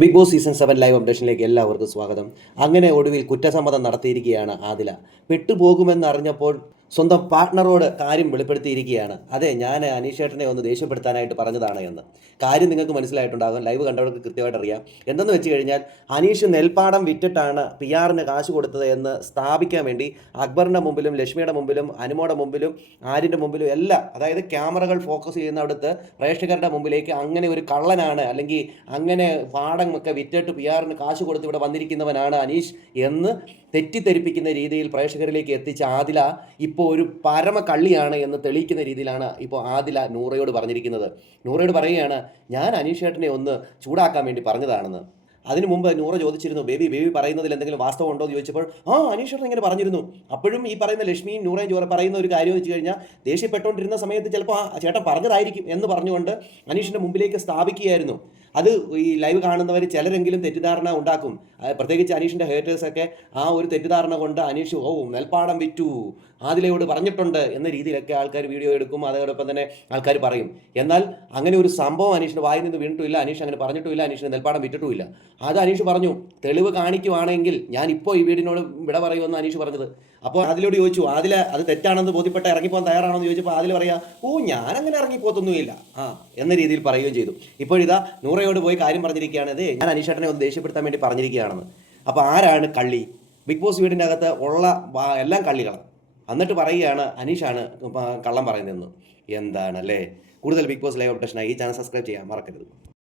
Big Boss season seven live അപ്ഡേഷനിലേക്ക് എല്ലാവർക്കും സ്വാഗതം. അങ്ങനെ ഒടുവിൽ കുറ്റസമ്മതം നടത്തിയിരിക്കുകയാണ് ആദില. പെട്ടുപോകുമെന്നറിഞ്ഞപ്പോൾ സ്വന്തം പാർട്ട്ണറോട് കാര്യം വെളിപ്പെടുത്തിയിരിക്കുകയാണ്. അതെ ഞാൻ അനീഷേട്ടനെ ഒന്ന് ദേഷ്യപ്പെടുത്താനായിട്ട് പറഞ്ഞതാണ് എന്ന്. കാര്യം നിങ്ങൾക്ക് മനസ്സിലായിട്ടുണ്ടാകും. ലൈവ് കണ്ടവർക്ക് കൃത്യമായിട്ട് അറിയാം. എന്തെന്ന് വെച്ച് കഴിഞ്ഞാൽ അനീഷ് നെൽപ്പാടം വിറ്റിട്ടാണ് പി ആറിന് കാശ് കൊടുത്തത് എന്ന് സ്ഥാപിക്കാൻ വേണ്ടി അക്ബറിന്റെ മുമ്പിലും ലക്ഷ്മിയുടെ മുമ്പിലും അനുമോടെ മുമ്പിലും ആര്യന്റെ മുമ്പിലും എല്ലാം അതായത് ക്യാമറകൾ ഫോക്കസ് ചെയ്യുന്ന അവിടുത്തെ പ്രേക്ഷകരുടെ മുമ്പിലേക്ക് അങ്ങനെ ഒരു കള്ളനാണ് അല്ലെങ്കിൽ അങ്ങനെ പാടമൊക്കെ വിറ്റിട്ട് പി ആറിന് കാശ് കൊടുത്ത് ഇവിടെ വന്നിരിക്കുന്നവനാണ് അനീഷ് എന്ന് തെറ്റിദ്ധരിപ്പിക്കുന്ന രീതിയിൽ പ്രേക്ഷകരിലേക്ക് എത്തിച്ച ആദില ഇപ്പോൾ ഒരു പരമ കള്ളിയാണ് എന്ന് തെളിയിക്കുന്ന രീതിയിലാണ് ഇപ്പോൾ ആദില നൂറയോട് പറഞ്ഞിരിക്കുന്നത്. നൂറയോട് പറയുകയാണ് ഞാൻ അനീഷേട്ടനെ ഒന്ന് ചൂടാക്കാൻ വേണ്ടി പറഞ്ഞതാണെന്ന്. അതിനു മുമ്പ് നൂറ ചോദിച്ചിരുന്നു ബേബി ബേബി പറയുന്നതിൽ എന്തെങ്കിലും വാസ്തവം ഉണ്ടോ? എന്ന് ചോദിച്ചപ്പോൾ ആ അനീഷേട്ടൻ ഇങ്ങനെ പറഞ്ഞിരുന്നു. അപ്പോഴും ഈ പറയുന്ന ലക്ഷ്മിയും നൂറയും ചോറ പറയുന്ന ഒരു കാര്യം വെച്ച് കഴിഞ്ഞാൽ ദേഷ്യപ്പെട്ടുകൊണ്ടിരുന്ന സമയത്ത് ചിലപ്പോൾ ആ ചേട്ടൻ പറഞ്ഞതായിരിക്കും എന്ന് പറഞ്ഞുകൊണ്ട് അനീഷിന്റെ മുമ്പിലേക്ക് സ്ഥാപിക്കുകയായിരുന്നു. അത് ഈ ലൈവ് കാണുന്നവർ ചിലരെങ്കിലും തെറ്റിദ്ധാരണ ഉണ്ടാക്കും. പ്രത്യേകിച്ച് അനീഷിന്റെ ഹേറ്റേഴ്സൊക്കെ ആ ഒരു തെറ്റിദ്ധാരണ കൊണ്ട് അനീഷ് ഓ നെൽപ്പാടം വിറ്റു. ആദിലയോട് പറഞ്ഞിട്ടുണ്ട് എന്ന രീതിയിലൊക്കെ ആൾക്കാർ വീഡിയോ എടുക്കും. അതോടൊപ്പം തന്നെ ആൾക്കാർ പറയും. എന്നാൽ അങ്ങനെ ഒരു സംഭവം അനീഷിന്റെ വായിൽ നിന്ന് വീണിട്ടുമില്ല. അനീഷ് അങ്ങനെ പറഞ്ഞിട്ടുമില്ല. അനീഷിന് നെൽപ്പാടം വിറ്റിട്ടുമില്ല. അത് അനീഷ് പറഞ്ഞു. തെളിവ് കാണിക്കുവാണെങ്കിൽ ഞാൻ ഇപ്പോൾ ഈ വീടിനോട് വിട പറയുമെന്ന് അനീഷ് പറഞ്ഞത്. അപ്പോൾ അതിലോട് ചോദിച്ചു അതിൽ അത് തെറ്റാണെന്ന് ബോധ്യപ്പെട്ട് ഇറങ്ങിപ്പോകാൻ തയ്യാറാണെന്ന് ചോദിച്ചപ്പോൾ അതിൽ പറയാ ഓ ഞാൻ അങ്ങനെ ഇറങ്ങിപ്പോത്തൊന്നുമില്ല ആ എന്ന രീതിയിൽ പറയുകയും ചെയ്തു. ഇപ്പോഴിതാ നൂറയോട് പോയി കാര്യം പറഞ്ഞിരിക്കുകയാണ് ഇത് ഞാൻ അനീഷേട്ടനെ ഒന്ന് ദേഷ്യപ്പെടുത്താൻ വേണ്ടി പറഞ്ഞിരിക്കുകയാണെന്ന്. അപ്പോൾ ആരാണ് കള്ളി? ബിഗ് ബോസ് വീടിന്റെ അകത്ത് ഉള്ള എല്ലാം കള്ളികളാണ് എന്നിട്ട് പറയുകയാണ് അനീഷാണ് കള്ളം പറയുന്നതെന്ന്. എന്താണല്ലേ? കൂടുതൽ ബിഗ് ബോസ് ലൈവ് അപ്ഡേഷനായി ഈ ചാനൽ സബ്സ്ക്രൈബ് ചെയ്യാൻ മറക്കരുത്.